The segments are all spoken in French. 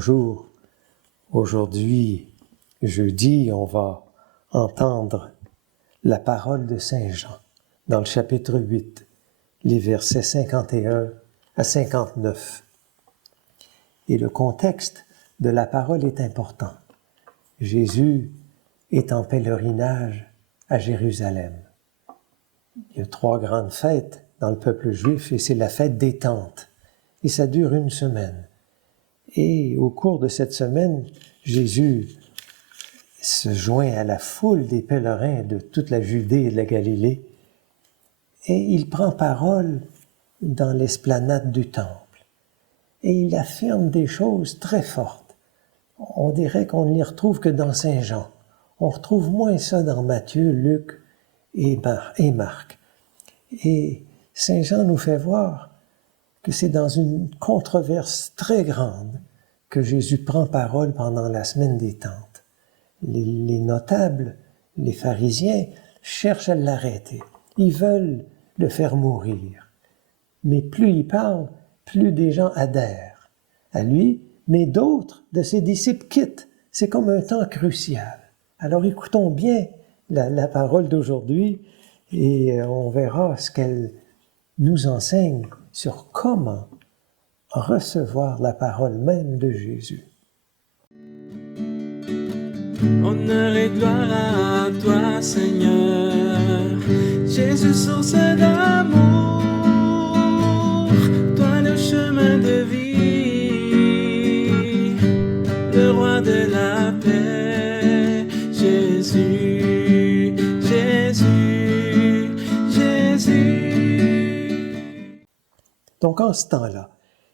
Bonjour. Aujourd'hui, jeudi, on va entendre la parole de Saint Jean dans le chapitre 8, les versets 51 à 59. Et le contexte de la parole est important. Jésus est en pèlerinage à Jérusalem. Il y a 3 grandes fêtes dans le peuple juif et c'est la fête des tentes. Et ça dure une semaine. Et au cours de cette semaine, Jésus se joint à la foule des pèlerins de toute la Judée et de la Galilée et il prend parole dans l'esplanade du temple. Et il affirme des choses très fortes. On dirait qu'on ne les retrouve que dans Saint Jean. On retrouve moins ça dans Matthieu, Luc et Marc. Et Saint Jean nous fait voir que c'est dans une controverse très grande que Jésus prend parole pendant la semaine des tentes. Les notables, les pharisiens, cherchent à l'arrêter. Ils veulent le faire mourir. Mais plus il parle, plus des gens adhèrent à lui, mais d'autres de ses disciples quittent. C'est comme un temps crucial. Alors écoutons bien la parole d'aujourd'hui et on verra ce qu'elle nous enseigne sur comment recevoir la parole même de Jésus. Honneur et gloire à toi, Seigneur, Jésus, source d'amour, toi le chemin de vie, le roi de la paix, Jésus, Jésus, Jésus. Donc en ce temps-là,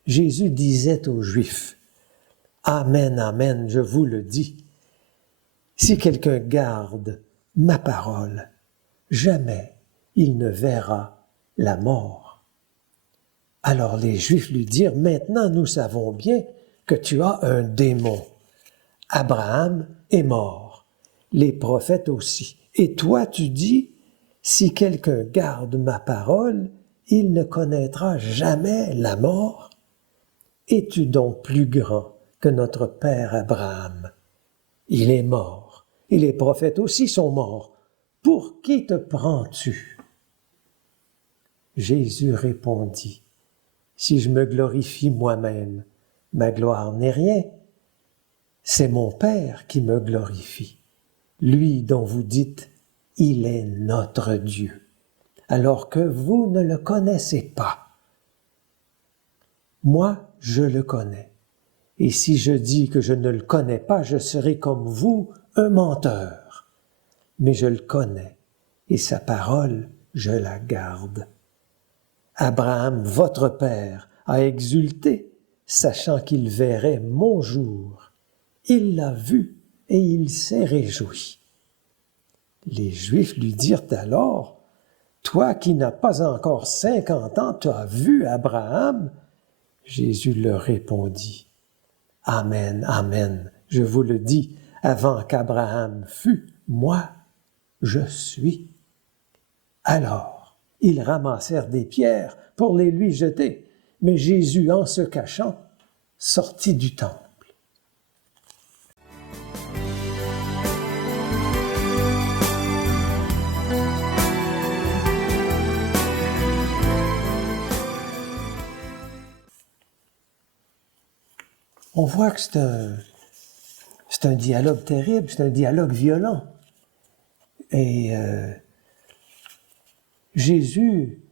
Jésus disait aux Juifs, « Amen, amen, je vous le dis, si quelqu'un garde ma parole, jamais il ne verra la mort. » Alors les Juifs lui dirent, « Maintenant nous savons bien que tu as un démon. Abraham est mort, les prophètes aussi. Et toi tu dis, si quelqu'un garde ma parole, il ne connaîtra jamais la mort. Es-tu donc plus grand que notre père Abraham? Il est mort, et les prophètes aussi sont morts. Pour qui te prends-tu? » Jésus répondit, « Si je me glorifie moi-même, ma gloire n'est rien. C'est mon Père qui me glorifie, lui dont vous dites, il est notre Dieu, alors que vous ne le connaissez pas. Moi, je le connais. Et si je dis que je ne le connais pas, je serai comme vous, un menteur. Mais je le connais, et sa parole, je la garde. Abraham, votre père, a exulté, sachant qu'il verrait mon jour. Il l'a vu, et il s'est réjoui. » Les Juifs lui dirent alors, « Toi qui n'as pas encore 50 ans, tu as vu Abraham? » Jésus leur répondit, « Amen, amen, je vous le dis, avant qu'Abraham fût, moi, je suis. » Alors, ils ramassèrent des pierres pour les lui jeter, mais Jésus, en se cachant, sortit du temple. On voit que c'est un dialogue terrible, c'est un dialogue violent. Et Jésus,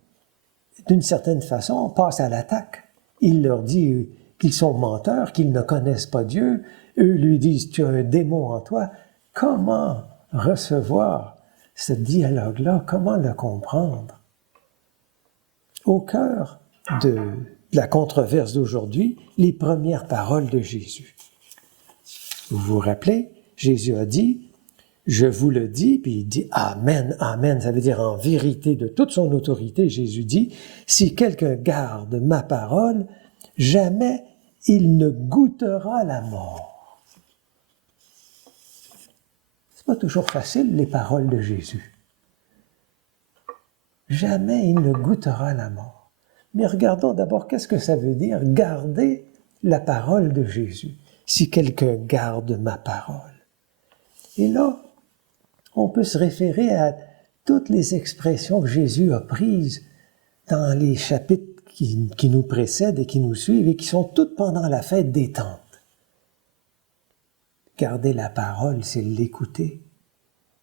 d'une certaine façon, passe à l'attaque. Il leur dit qu'ils sont menteurs, qu'ils ne connaissent pas Dieu. Eux lui disent, tu as un démon en toi. Comment recevoir ce dialogue-là? Comment le comprendre? Au cœur de la controverse d'aujourd'hui, les premières paroles de Jésus. Vous vous rappelez, Jésus a dit, « Je vous le dis », puis il dit « Amen, amen », ça veut dire en vérité de toute son autorité, Jésus dit, « Si quelqu'un garde ma parole, jamais il ne goûtera la mort. » C'est pas toujours facile, les paroles de Jésus. Jamais il ne goûtera la mort. Mais regardons d'abord qu'est-ce que ça veut dire, garder la parole de Jésus. si quelqu'un garde ma parole. Et là, on peut se référer à toutes les expressions que Jésus a prises dans les chapitres qui nous précèdent et qui nous suivent et qui sont toutes pendant la fête des Tentes. Garder la parole, c'est l'écouter.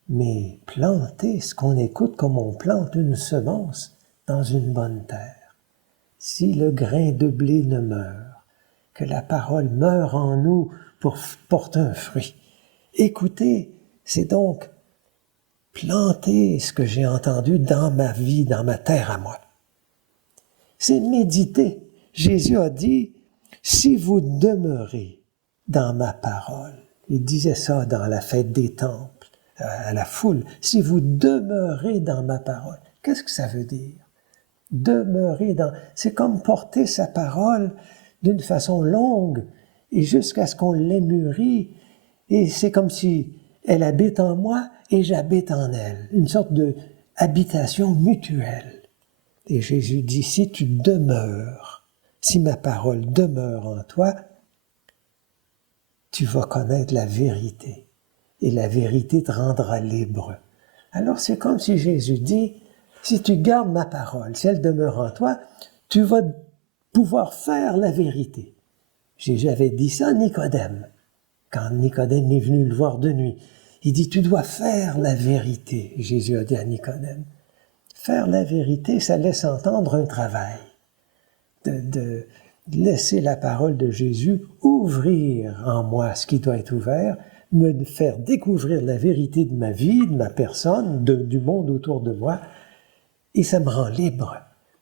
Mais planter ce qu'on écoute comme on plante une semence dans une bonne terre. Si le grain de blé ne meurt, que la parole meure en nous pour porter un fruit. Écouter, c'est donc planter ce que j'ai entendu dans ma vie, dans ma terre à moi. C'est méditer. Jésus a dit, si vous demeurez dans ma parole, il disait ça dans la fête des temples, à la foule, si vous demeurez dans ma parole, qu'est-ce que ça veut dire? Demeurer dans... C'est comme porter sa parole d'une façon longue et jusqu'à ce qu'on l'ait mûrie. Et c'est comme si elle habite en moi et j'habite en elle. Une sorte de habitation mutuelle. Et Jésus dit, si tu demeures, si ma parole demeure en toi, tu vas connaître la vérité. Et la vérité te rendra libre. Alors c'est comme si Jésus dit, si tu gardes ma parole, si elle demeure en toi, tu vas pouvoir faire la vérité. Jésus avait dit ça à Nicodème, quand Nicodème est venu le voir de nuit. Il dit, tu dois faire la vérité. Jésus a dit à Nicodème, faire la vérité, ça laisse entendre un travail. De laisser la parole de Jésus ouvrir en moi ce qui doit être ouvert, me faire découvrir la vérité de ma vie, de ma personne, du monde autour de moi, et ça me rend libre.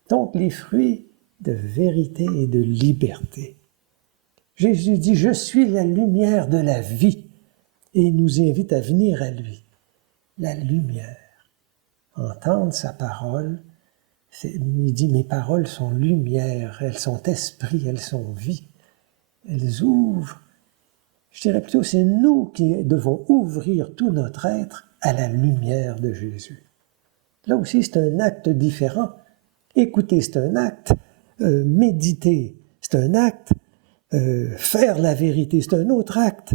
Donc les fruits de vérité et de liberté. Jésus dit, je suis la lumière de la vie, et il nous invite à venir à lui. La lumière. Entendre sa parole, il dit, mes paroles sont lumière, elles sont esprit, elles sont vie. Elles ouvrent. Je dirais plutôt, c'est nous qui devons ouvrir tout notre être à la lumière de Jésus. Là aussi, c'est un acte différent. Écouter, c'est un acte. Méditer, c'est un acte. Faire la vérité, c'est un autre acte.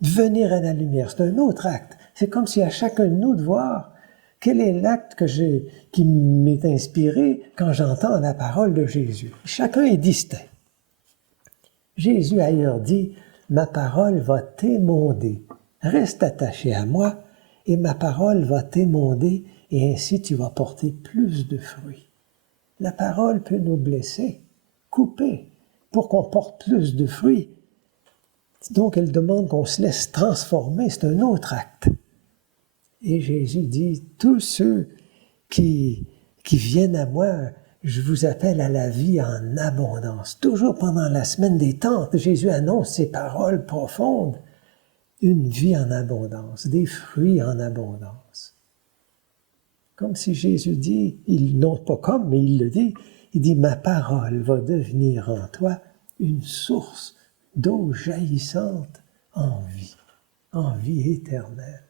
Venir à la lumière, c'est un autre acte. C'est comme si à chacun de nous de voir quel est l'acte qui m'est inspiré quand j'entends la parole de Jésus. Chacun est distinct. Jésus ailleurs dit, ma parole va t'émonder. Reste attaché à moi et ma parole va t'émonder et ainsi tu vas porter plus de fruits. La parole peut nous blesser, couper, pour qu'on porte plus de fruits. Donc elle demande qu'on se laisse transformer, c'est un autre acte. Et Jésus dit, tous ceux qui viennent à moi, je vous appelle à la vie en abondance. Toujours pendant la semaine des Tentes, Jésus annonce ces paroles profondes. Une vie en abondance, des fruits en abondance. Comme si Jésus dit, non pas comme, mais il le dit, il dit, ma parole va devenir en toi une source d'eau jaillissante en vie éternelle.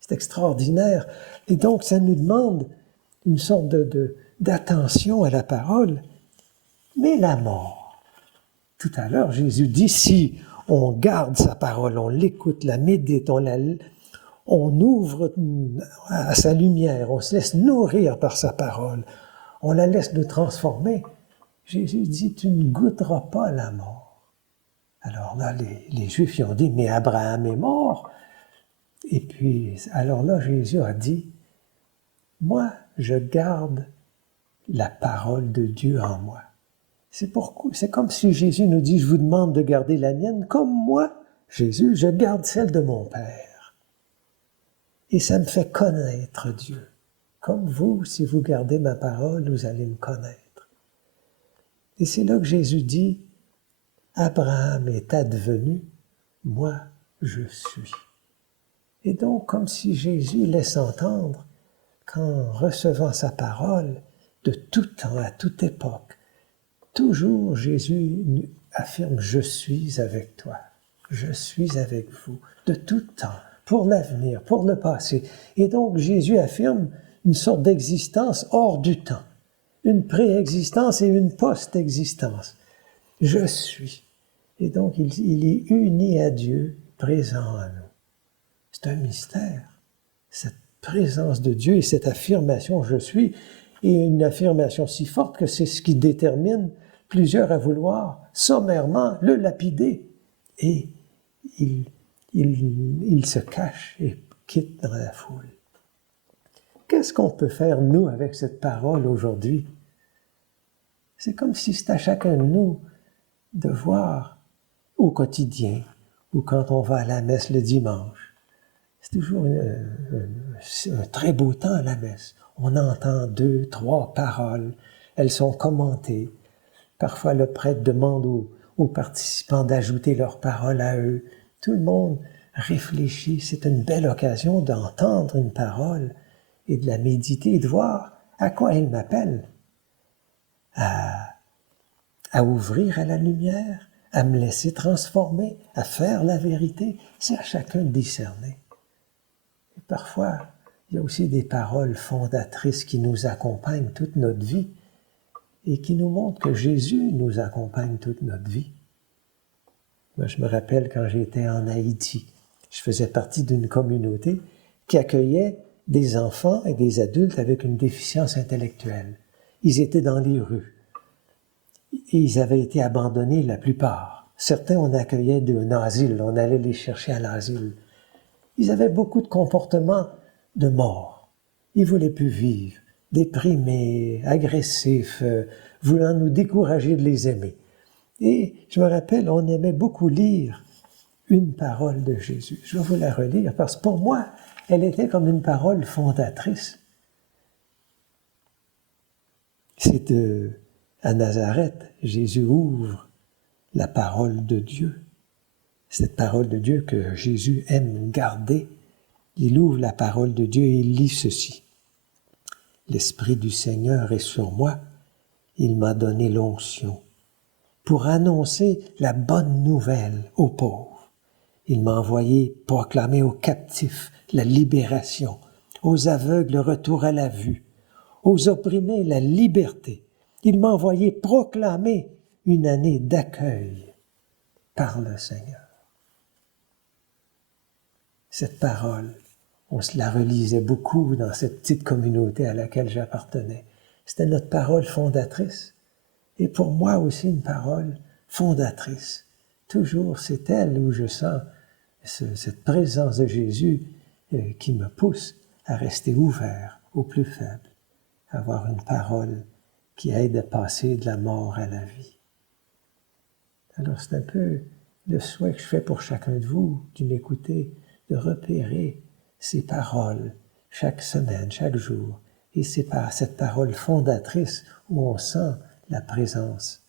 C'est extraordinaire. Et donc, ça nous demande une sorte d'attention à la parole. Mais la mort. Tout à l'heure, Jésus dit, si on garde sa parole, on l'écoute, la médite, on ouvre à sa lumière, on se laisse nourrir par sa parole, on la laisse nous transformer. Jésus dit, tu ne goûteras pas la mort. Alors là, les Juifs y ont dit, mais Abraham est mort. Et puis, alors là, Jésus a dit, moi, je garde la parole de Dieu en moi. C'est comme si Jésus nous dit, je vous demande de garder la mienne, comme moi, Jésus, je garde celle de mon Père. Et ça me fait connaître Dieu. Comme vous, si vous gardez ma parole, vous allez me connaître. Et c'est là que Jésus dit, Abraham est advenu, moi, je suis. Et donc, comme si Jésus laisse entendre qu'en recevant sa parole, de tout temps, à toute époque, toujours Jésus affirme « Je suis avec toi, je suis avec vous », de tout temps, pour l'avenir, pour le passé. Et donc, Jésus affirme une sorte d'existence hors du temps, une préexistence et une post-existence. Je suis. Et donc, il est uni à Dieu, présent à nous. C'est un mystère, cette présence de Dieu et cette affirmation « je suis », et une affirmation si forte que c'est ce qui détermine plusieurs à vouloir sommairement le lapider. Et il se cache et quitte dans la foule. Qu'est-ce qu'on peut faire, nous, avec cette parole aujourd'hui? C'est comme si c'était à chacun de nous de voir au quotidien ou quand on va à la messe le dimanche. C'est toujours un très beau temps à la messe. On entend 2, 3 paroles. Elles sont commentées. Parfois, le prêtre demande aux participants d'ajouter leurs paroles à eux. Tout le monde réfléchit. C'est une belle occasion d'entendre une parole et de la méditer et de voir à quoi elle m'appelle. À ouvrir à la lumière, à me laisser transformer, à faire la vérité. C'est à chacun de discerner. Et parfois, il y a aussi des paroles fondatrices qui nous accompagnent toute notre vie et qui nous montrent que Jésus nous accompagne toute notre vie. Moi, je me rappelle quand j'étais en Haïti, je faisais partie d'une communauté qui accueillait des enfants et des adultes avec une déficience intellectuelle. Ils étaient dans les rues. Et ils avaient été abandonnés, la plupart. Certains, on accueillait d'un asile, on allait les chercher à l'asile. Ils avaient beaucoup de comportements de mort. Ils ne voulaient plus vivre, déprimés, agressifs, voulant nous décourager de les aimer. Et je me rappelle, on aimait beaucoup lire une parole de Jésus. Je vais vous la relire parce que pour moi, elle était comme une parole fondatrice. C'est à Nazareth, Jésus ouvre la parole de Dieu. Cette parole de Dieu que Jésus aime garder. Il ouvre la parole de Dieu et il lit ceci. « L'Esprit du Seigneur est sur moi. Il m'a donné l'onction pour annoncer la bonne nouvelle aux pauvres. Il m'a envoyé proclamer aux captifs la libération, aux aveugles le retour à la vue, aux opprimés la liberté. Il m'a envoyé proclamer une année d'accueil par le Seigneur. » Cette parole, on se la relisait beaucoup dans cette petite communauté à laquelle j'appartenais. C'était notre parole fondatrice. Et pour moi aussi une parole fondatrice. Toujours, c'est elle où je sens cette présence de Jésus qui me pousse à rester ouvert aux plus faibles, à avoir une parole qui aide à passer de la mort à la vie. Alors c'est un peu le souhait que je fais pour chacun de vous qui m'écoutez, de repérer ces paroles chaque semaine, chaque jour, et c'est par cette parole fondatrice où on sent la présence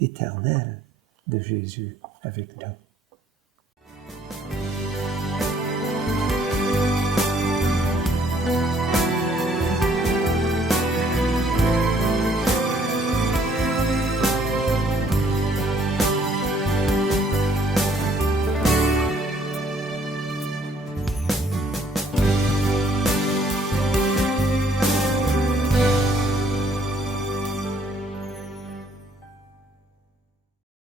éternelle de Jésus avec nous.